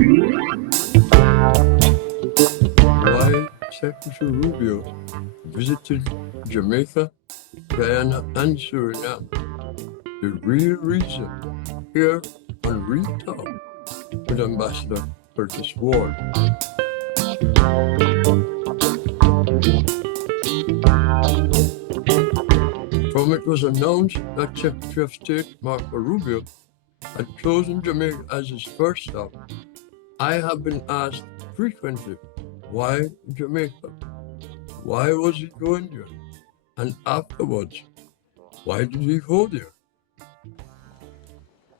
Why Secretary Rubio visited Jamaica, Guyana, and Suriname. The real reason, here on Real Talk with Ambassador Curtis Ward. From it was announced that Secretary of State Marco Rubio had chosen Jamaica as his first stop, I have been asked frequently, why Jamaica? Why was he going there? And afterwards, why did he go there?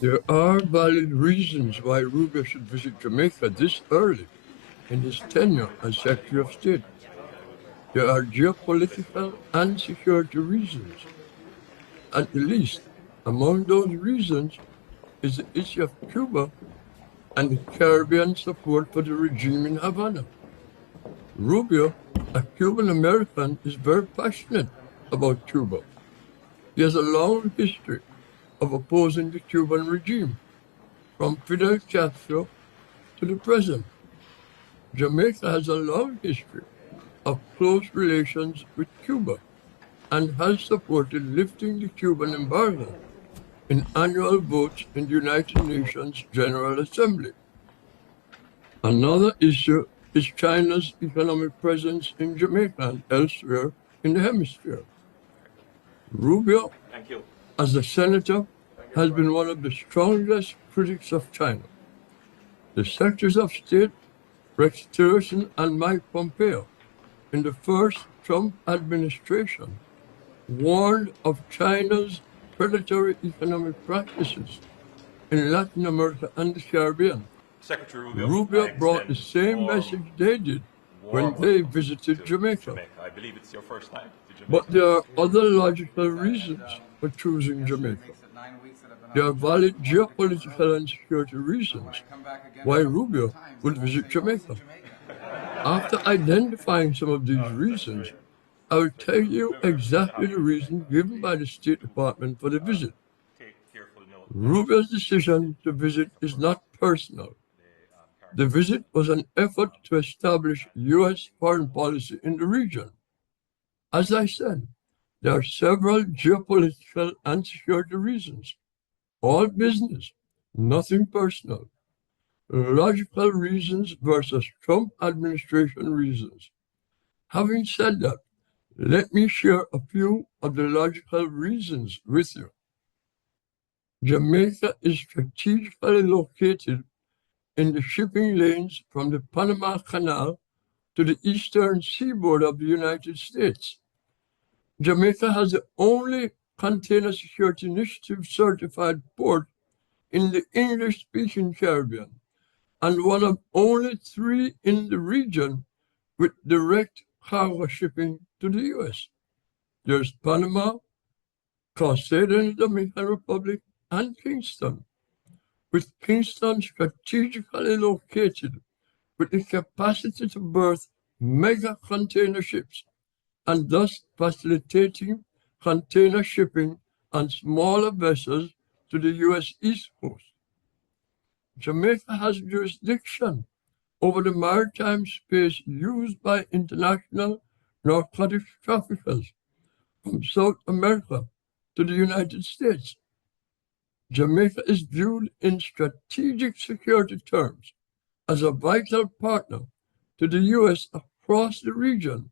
There are valid reasons why Rubio should visit Jamaica this early in his tenure as Secretary of State. There are geopolitical and security reasons. At the least, among those reasons is the issue of Cuba and the Caribbean support for the regime in Havana. Rubio, a Cuban American, is very passionate about Cuba. He has a long history of opposing the Cuban regime, from Fidel Castro to the present. Jamaica has a long history of close relations with Cuba and has supported lifting the Cuban embargo in annual votes in the United Nations General Assembly. Another issue is China's economic presence in Jamaica and elsewhere in the hemisphere. Rubio, as a senator, has been one of the strongest critics of China. The Secretaries of State, Rex Tillerson and Mike Pompeo, in the first Trump administration, warned of China's predatory economic practices in Latin America and the Caribbean. Secretary Rubio brought the same message they did when they visited Jamaica. I believe it's your first time to Jamaica. But there are other logical reasons for choosing Jamaica. There are valid geopolitical and security reasons why Rubio would visit Jamaica. After identifying some of these reasons, I will tell you exactly the reason given by the State Department for the visit. Rubio's decision to visit is not personal. The visit was an effort to establish U.S. foreign policy in the region. As I said, there are several geopolitical and security reasons. All business, nothing personal. Logical reasons versus Trump administration reasons. Having said that, let me share a few of the logical reasons with you. Jamaica is strategically located in the shipping lanes from the Panama Canal to the eastern seaboard of the United States. Jamaica has the only Container Security Initiative certified port in the English-speaking Caribbean and one of only 3 in the region with direct cargo shipping to the U.S. There's Panama, Cauceda in the Dominican Republic, and Kingston, with Kingston strategically located with the capacity to berth mega container ships and thus facilitating container shipping on smaller vessels to the U.S. East Coast. Jamaica has jurisdiction over the maritime space used by international narcotics traffickers from South America to the United States. Jamaica is viewed in strategic security terms as a vital partner to the U.S. across the region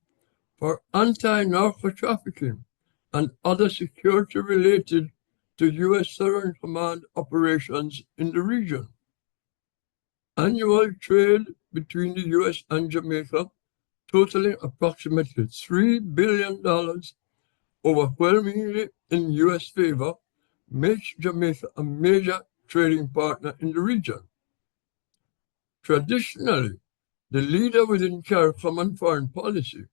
for anti-narco trafficking and other security related to U.S. Southern Command operations in the region. Annual trade between the U.S. and Jamaica, totaling approximately $3 billion, overwhelmingly in U.S. favor, makes Jamaica a major trading partner in the region. Traditionally, the leader within CARICOM on foreign policy,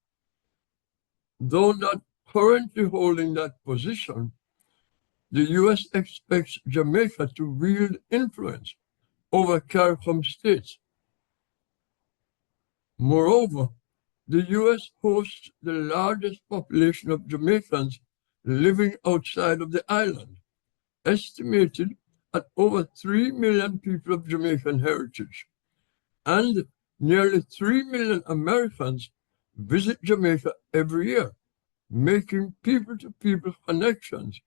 though not currently holding that position, the U.S. expects Jamaica to wield influence over CARICOM states. Moreover, the U.S. hosts the largest population of Jamaicans living outside of the island, estimated at over 3 million people of Jamaican heritage, and nearly 3 million Americans visit Jamaica every year, making people-to-people connections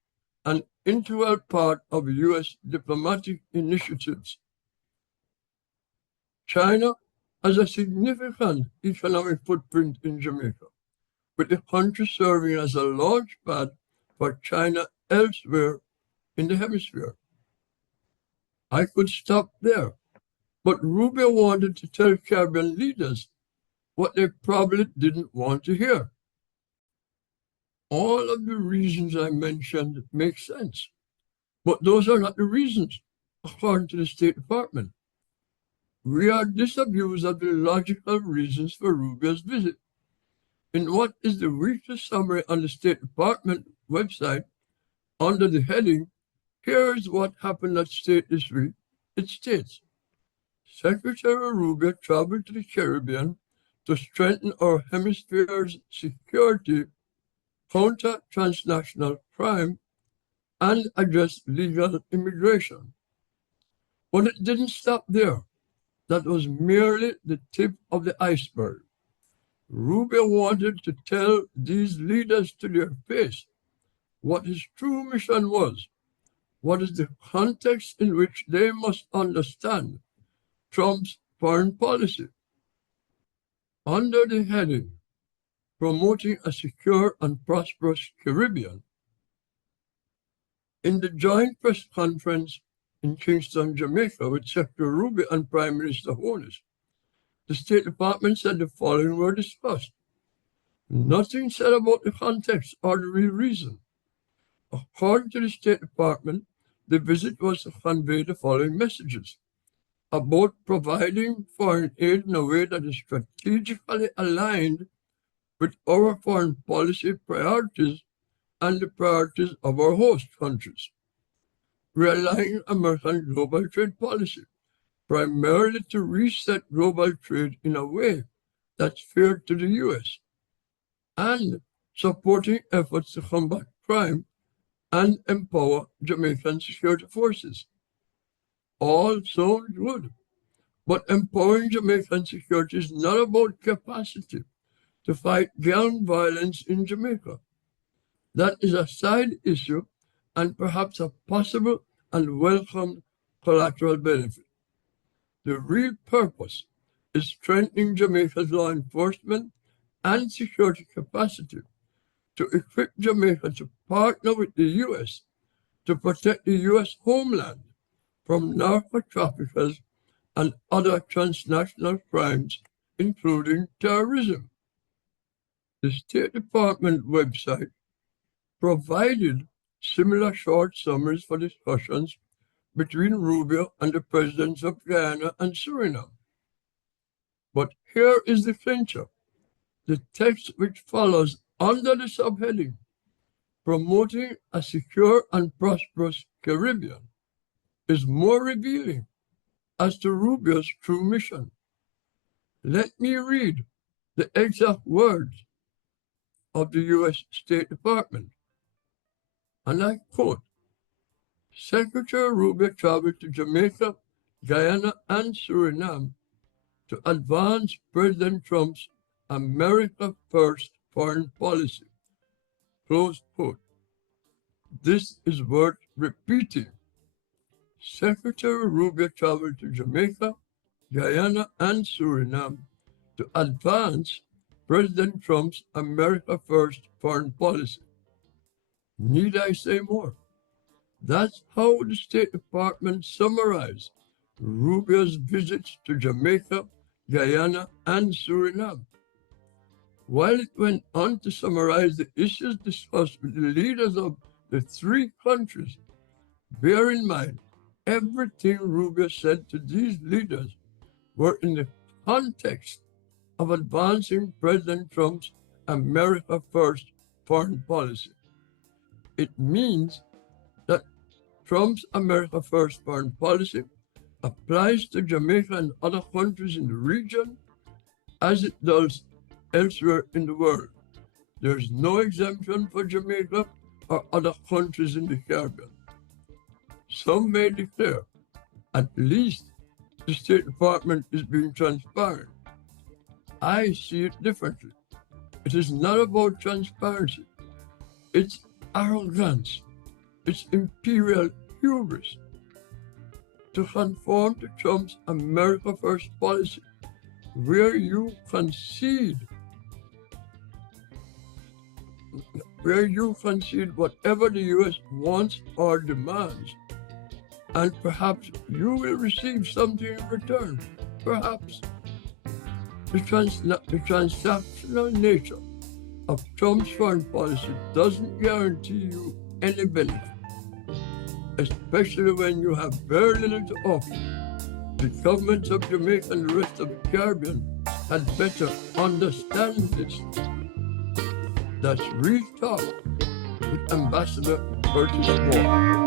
an integral part of U.S. diplomatic initiatives. China has a significant economic footprint in Jamaica, with the country serving as a launch pad for China elsewhere in the hemisphere. I could stop there, but Rubio wanted to tell Caribbean leaders what they probably didn't want to hear. All of the reasons I mentioned make sense, but those are not the reasons, according to the State Department. We are disabused of the logical reasons for Rubio's visit. In what is the weekly summary on the State Department website, under the heading, "Here's what happened at State this week," it states, Secretary Rubio traveled to the Caribbean to strengthen our hemisphere's security, counter transnational crime, and address legal immigration. But it didn't stop there. That was merely the tip of the iceberg. Rubio wanted to tell these leaders to their face what his true mission was, what is the context in which they must understand Trump's foreign policy. Under the heading, Promoting a Secure and Prosperous Caribbean, in the joint press conference in Kingston, Jamaica, with Secretary Rubio and Prime Minister Holness, the State Department said the following were discussed. Nothing said about the context or the real reason. According to the State Department, the visit was to convey the following messages about providing foreign aid in a way that is strategically aligned with our foreign policy priorities and the priorities of our host countries. Relying on American global trade policy, primarily to reset global trade in a way that's fair to the U.S., and supporting efforts to combat crime and empower Jamaican security forces. All sound good, but empowering Jamaican security is not about capacity to fight gang violence in Jamaica. That is a side issue and perhaps a possible and welcome collateral benefit. The real purpose is strengthening Jamaica's law enforcement and security capacity to equip Jamaica to partner with the U.S. to protect the U.S. homeland from narco-traffickers and other transnational crimes, including terrorism. The State Department website provided similar short summaries for discussions between Rubio and the presidents of Guyana and Suriname. But here is the clincher. The text which follows under the subheading, Promoting a Secure and Prosperous Caribbean, is more revealing as to Rubio's true mission. Let me read the exact words of the U.S. State Department. And I quote, Secretary Rubio traveled to Jamaica, Guyana, and Suriname to advance President Trump's America First foreign policy. Close quote. This is worth repeating. Secretary Rubio traveled to Jamaica, Guyana, and Suriname to advance President Trump's America First foreign policy. Need I say more? That's how the State Department summarized Rubio's visits to Jamaica, Guyana, and Suriname. While it went on to summarize the issues discussed with the leaders of the three countries, bear in mind, everything Rubio said to these leaders were in the context of advancing President Trump's America First foreign policy. It means that Trump's America First foreign policy applies to Jamaica and other countries in the region as it does elsewhere in the world. There is no exemption for Jamaica or other countries in the Caribbean. Some may declare, at least, the State Department is being transparent. I see it differently. It is not about transparency. It's arrogance. It's imperial hubris to conform to Trump's America First policy, where you concede whatever the U.S. wants or demands, and perhaps you will receive something in return. Perhaps. The transactional nature of Trump's foreign policy doesn't guarantee you any benefit, especially when you have very little to offer. The governments of Jamaica and the rest of the Caribbean had better understand this. That's Real Talk with Ambassador Curtis Moore.